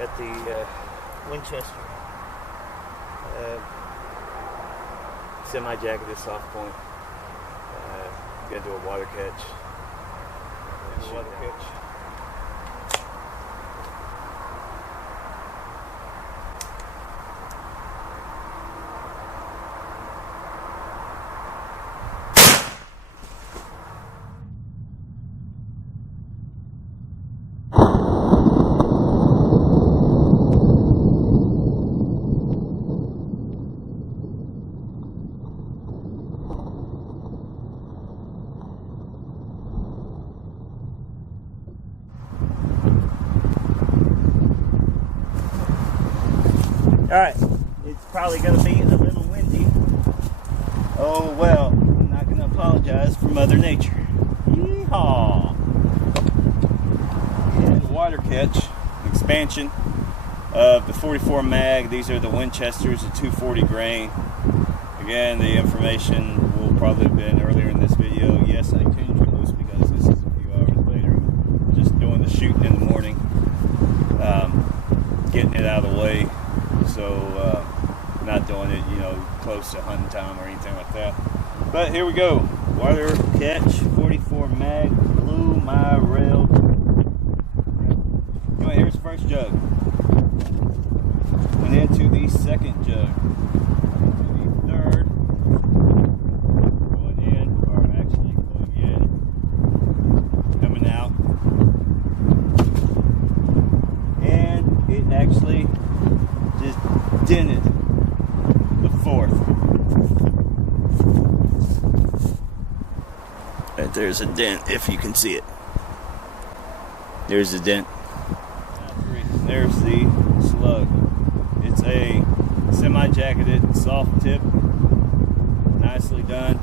Got the Winchester semi-jacketed soft point. Gonna do a water catch. Alright, it's probably going to be a little windy. Oh well, I'm not going to apologize for Mother Nature. Yeehaw! And water catch, expansion of the 44 mag. These are the Winchesters, the 240 grain. Again, the information will probably have been earlier in this video. Yes, I changed it loose because this is a few hours later. Just doing the shooting in the morning. Getting it out of the way. So not doing it, close to hunting time or anything like that. But here we go. Water catch, 44 mag, blew my rail. Anyway, here's the first jug. Went into the second jug. Into the third. Going in, or actually going in. Coming out. And it actually just dented the fourth. Right there's a dent, if you can see it. There's the dent. There's the slug. It's a semi-jacketed soft tip. Nicely done.